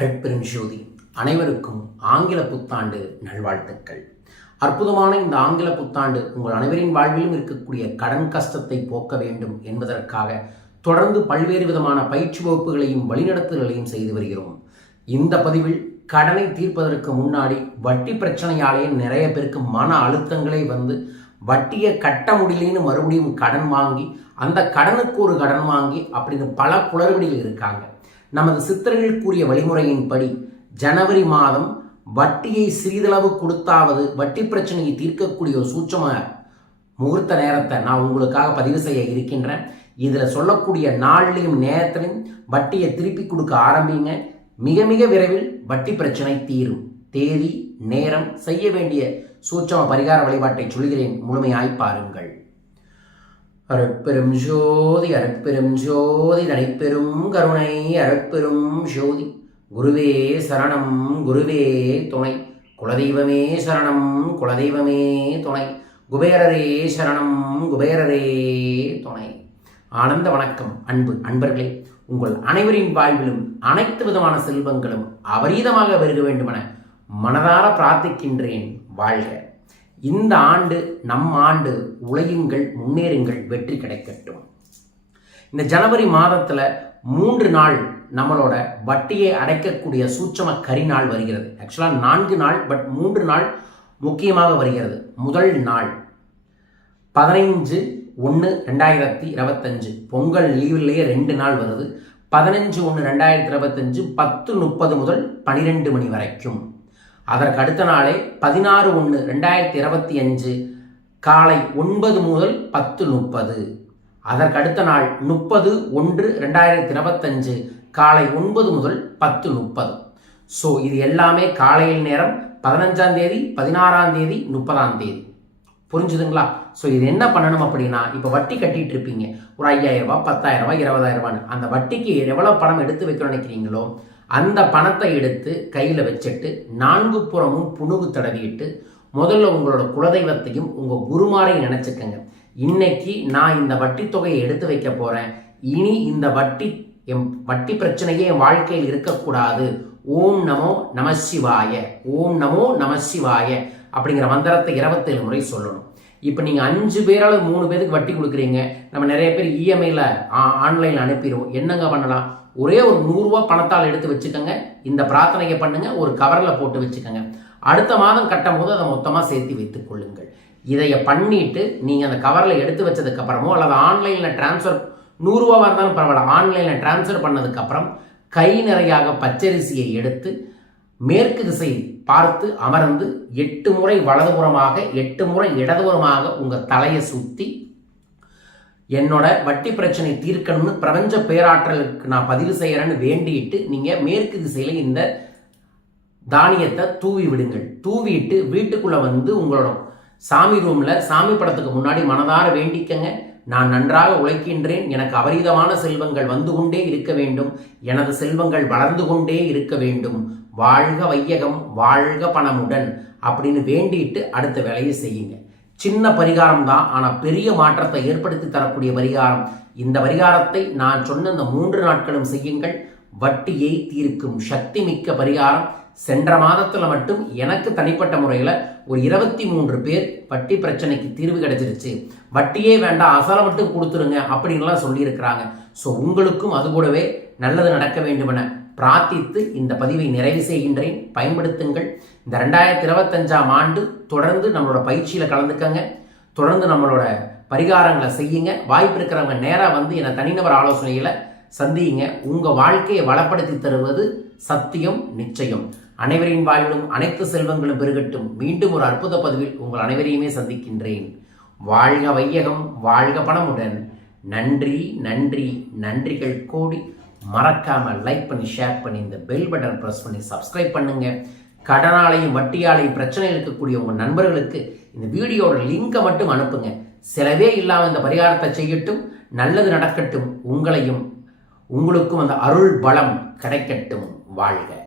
அருட்பெரும் ஜோதி. அனைவருக்கும் ஆங்கில புத்தாண்டு நல்வாழ்த்துக்கள். அற்புதமான இந்த ஆங்கில புத்தாண்டு உங்கள் அனைவரின் வாழ்விலும் இருக்கக்கூடிய கடன் கஷ்டத்தை போக்க வேண்டும் என்பதற்காக தொடர்ந்து பல்வேறு விதமான பயிற்சி வகுப்புகளையும் வழிநடத்துதல்களையும் செய்து வருகிறோம். இந்த பதிவில் கடனை தீர்ப்பதற்கு முன்னாடி வட்டி பிரச்சனையாலேயே நிறைய பேருக்கு மன அழுத்தங்களே வந்து வட்டியை கட்ட முடியலன்னு மறுபடியும் கடன் வாங்கி அந்த கடனுக்கு ஒரு கடன் வாங்கி அப்படின்னு பல குளறுபடிகள் இருக்காங்க. நமது சித்தர்கள் கூறிய வழிமுறையின்படி ஜனவரி மாதம் வட்டியை சிறிதளவு கொடுத்தாவது வட்டி பிரச்சனையை தீர்க்கக்கூடிய ஒரு சூட்சம முகூர்த்த நேரத்தை நான் உங்களுக்காக பதிவு செய்ய இருக்கின்றேன். இதில் சொல்லக்கூடிய நாள்லையும் நேரத்திலையும் வட்டியை திருப்பி கொடுக்க ஆரம்பிங்க. மிக மிக விரைவில் வட்டி பிரச்சனை தீரும். தேதி நேரம் செய்ய வேண்டிய சூட்சம பரிகார வழிபாட்டை சொல்கிறேன். முழுமையாய் பாருங்கள். அருட்பெரும் ஜோதி அருட்பெரும் ஜோதி நடைபெறும் கருணை அருட்பெரும் ஜோதி. குருவே சரணம் குருவே துணை. குலதெய்வமே சரணம் குலதெய்வமே துணை. குபேரரே சரணம் குபேரரே துணை. ஆனந்த வணக்கம் அன்பு அன்பர்களே. உங்கள் அனைவரின் வாழ்விலும் அனைத்து விதமான செல்வங்களும் அபரீதமாக பெருக வேண்டுமென மனதார பிரார்த்திக்கின்றேன். வாழ்க. இந்த ஆண்டு நம் ஆண்டு உழையுங்கள் முன்னேறுங்கள் வெற்றி கிடைக்கட்டும். இந்த ஜனவரி மாதத்தில் மூன்று நாள் நம்மளோட வட்டியை அடைக்கக்கூடிய சூட்சம கரி நாள் வருகிறது. ஆக்சுவலாக நான்கு நாள் பட் மூன்று நாள் முக்கியமாக வருகிறது. முதல் நாள் பதினைஞ்சு ஒன்று ரெண்டாயிரத்தி இருபத்தஞ்சு. பொங்கல் லீவ்லேயே ரெண்டு நாள் வருது. பதினஞ்சு ஒன்று ரெண்டாயிரத்தி இருபத்தஞ்சு பத்து முப்பது முதல் பனிரெண்டு மணி வரைக்கும். அதற்கு அடுத்த நாளே பதினாறு ஒன்று ரெண்டாயிரத்தி இருபத்தி அஞ்சு காலை ஒன்பது முதல் பத்து முப்பது. அதற்கு அடுத்த நாள் முப்பது ஒன்று ரெண்டாயிரத்தி இருபத்தஞ்சு காலை ஒன்பது முதல் பத்து முப்பது. ஸோ இது எல்லாமே காலையில் நேரம் பதினஞ்சாம் தேதி பதினாறாம் தேதி முப்பதாம் தேதி. புரிஞ்சுதுங்களா? ஸோ இது என்ன பண்ணணும் அப்படின்னா இப்போ வட்டி கட்டிட்டு இருப்பீங்க. ஒரு ஐயாயிரம் ரூபாய் பத்தாயிரம் ரூபாய் இருபதாயிரம் ரூபான்னு. அந்த வட்டிக்கு எவ்வளோ பணம் எடுத்து வைக்கணும்னு நினைக்கிறீங்களோ அந்த பணத்தை எடுத்து கையில் வச்சுட்டு நான்கு புறமும் புணுகு தடவிட்டு முதல்ல உங்களோட குலதெய்வத்தையும் உங்கள் குருமாரையும் நினச்சிக்கங்க. இன்னைக்கு நான் இந்த வட்டி தொகையை எடுத்து வைக்க போகிறேன் இனி இந்த வட்டி என் வட்டி பிரச்சனையே என் வாழ்க்கையில் இருக்கக்கூடாது. ஓம் நமோ நமசிவாய ஓம் நமோ நமசிவாய அப்படிங்கிற மந்திரத்தை இருபத்தேழு முறை சொல்லணும். இப்போ நீங்கள் அஞ்சு பேரால் மூணு பேருக்கு வட்டி கொடுக்குறீங்க. நம்ம நிறைய பேர் இஎம்ஐயில் ஆன்லைனில் அனுப்பிடுவோம். என்னங்க பண்ணலாம்? ஒரே ஒரு நூறுரூவா பணத்தால் எடுத்து வச்சுக்கோங்க. இந்த பிரார்த்தனையை பண்ணுங்கள் ஒரு கவரில் போட்டு வச்சுக்கோங்க. அடுத்த மாதம் கட்டும் போது அதை மொத்தமாக சேர்த்து வைத்துக் கொள்ளுங்கள். இதைய பண்ணிட்டு நீங்கள் அந்த கவரில் எடுத்து வச்சதுக்கப்புறமோ அல்லது ஆன்லைனில் டிரான்ஸ்ஃபர் நூறுரூவா இருந்தாலும் பரவாயில்ல. ஆன்லைனில் டிரான்ஸ்ஃபர் பண்ணதுக்கப்புறம் கை நிறையாக பச்சரிசியை எடுத்து மேற்கு திசை பார்த்து அமர்ந்து எட்டு முறை வலதுபுறமாக எட்டு முறை இடதுபுறமாக உங்கள் தலையை சுற்றி என்னோட வட்டி பிரச்சனை தீர்க்கணும்னு பிரபஞ்ச பேராற்றலுக்கு நான் பதிவு செய்கிறேன்னு வேண்டிட்டு நீங்கள் மேற்கு திசையில் இந்த தானியத்தை தூவி விடுங்கள். தூவிட்டு வீட்டுக்குள்ளே வந்து உங்களோட சாமி ரூமில் சாமி படத்துக்கு முன்னாடி மனதார வேண்டிக்கங்க. நான் நன்றாக உழைக்கின்றேன். எனக்கு அபரீதமான செல்வங்கள் வந்து கொண்டே இருக்க வேண்டும். எனது செல்வங்கள் வளர்ந்து கொண்டே இருக்க வேண்டும். வாழ்க வையகம் வாழ்க பணமுடன் அப்படின்னு வேண்டிட்டு அடுத்த வேலையை செய்யுங்க. சின்ன பரிகாரம் தான் ஆனால் பெரிய மாற்றத்தை ஏற்படுத்தி தரக்கூடிய பரிகாரம். இந்த பரிகாரத்தை நான் சொன்ன இந்த மூன்று நாட்களும் செய்யுங்கள். வட்டியை தீர்க்கும் சக்தி மிக்க பரிகாரம். சென்ற மாதத்தில் மட்டும் எனக்கு தனிப்பட்ட முறையில் ஒரு இருபத்தி மூன்று பேர் வட்டி பிரச்சனைக்கு தீர்வு கிடைச்சிருச்சு. வட்டியே வேண்டாம் அசலை மட்டும் கொடுத்துருங்க அப்படின்லாம் சொல்லியிருக்கிறாங்க. ஸோ உங்களுக்கும் அது கூடவே நல்லது நடக்க வேண்டுமென பிரார்த்தித்து இந்த பதிவை நிறைவு செய்கின்றேன். பயன்படுத்துங்கள். இந்த ரெண்டாயிரத்தி இருபத்தஞ்சாம் ஆண்டு தொடர்ந்து நம்மளோட பயிற்சியில் கலந்துக்கங்க. தொடர்ந்து நம்மளோட பரிகாரங்களை செய்யுங்க. வாய்ப்பு இருக்கிறவங்க நேராக வந்து என்னை தனிநபர் ஆலோசனையில் சந்தியுங்க. உங்கள் வாழ்க்கையை வளப்படுத்தி தருவது சத்தியம் நிச்சயம். அனைவரின் வாழ்விலும் அனைத்து செல்வங்களும் பெருகட்டும். மீண்டும் ஒரு அற்புத பதிவில் உங்கள் அனைவரையுமே சந்திக்கின்றேன். வாழ்க வையகம் வாழ்க பணமுடன். நன்றி நன்றி நன்றிகள் கோடி. மறக்காமல் லைக் பண்ணி ஷேர் பண்ணி இந்த பெல் பட்டன் ப்ரெஸ் பண்ணி சப்ஸ்கிரைப் பண்ணுங்க. கடனாலையும் வட்டியாலையும் பிரச்சனை இருக்கக்கூடிய உங்கள் நண்பர்களுக்கு இந்த வீடியோட லிங்கை மட்டும் அனுப்புங்க. செலவே இல்லாமல் இந்த பரிகாரத்தை செய்யட்டும் நல்லது நடக்கட்டும் உங்களையும் உங்களுக்கும் அந்த அருள் பலம் கிடைக்கட்டும் வாழ்க.